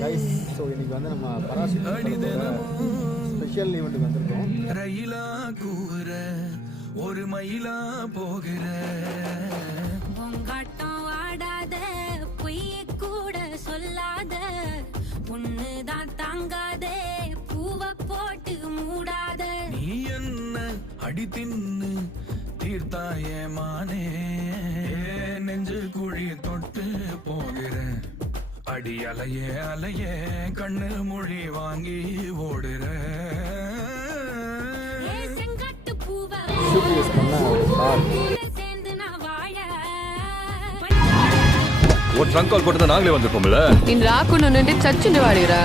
Guys, so இன்னைக்கு வந்து நம்ம பராசக்தி ஸ்பெஷல் ஈவெண்ட்டுக்கு வந்திருக்கோம். ரயிலா கூற ஒரு மயிலா போகிற பொங்காட்டம் ஆடாத பொய் கூட சொல்லாத பொண்ணுதான் தாங்காதே பூவை போட்டு மூடாத நீ என்ன அடி தின்னு தீர்த்தாயே மானே நெஞ்சு குழி தொட்டு போகிறேன் அடி அலையே அலையே கண்ணு மொழி வாங்கி ஓடுற செங்கட்டு பூவை ஷூட் யூஸ் பண்ண கார். சேர்ந்து நான் வாழ ஒரு ட்ரங்க் கால் போட்டு நாங்களே வந்திருப்போம்ல. ನೀನ್ ರಾಕು నుండి చచ్చింది వాడిరా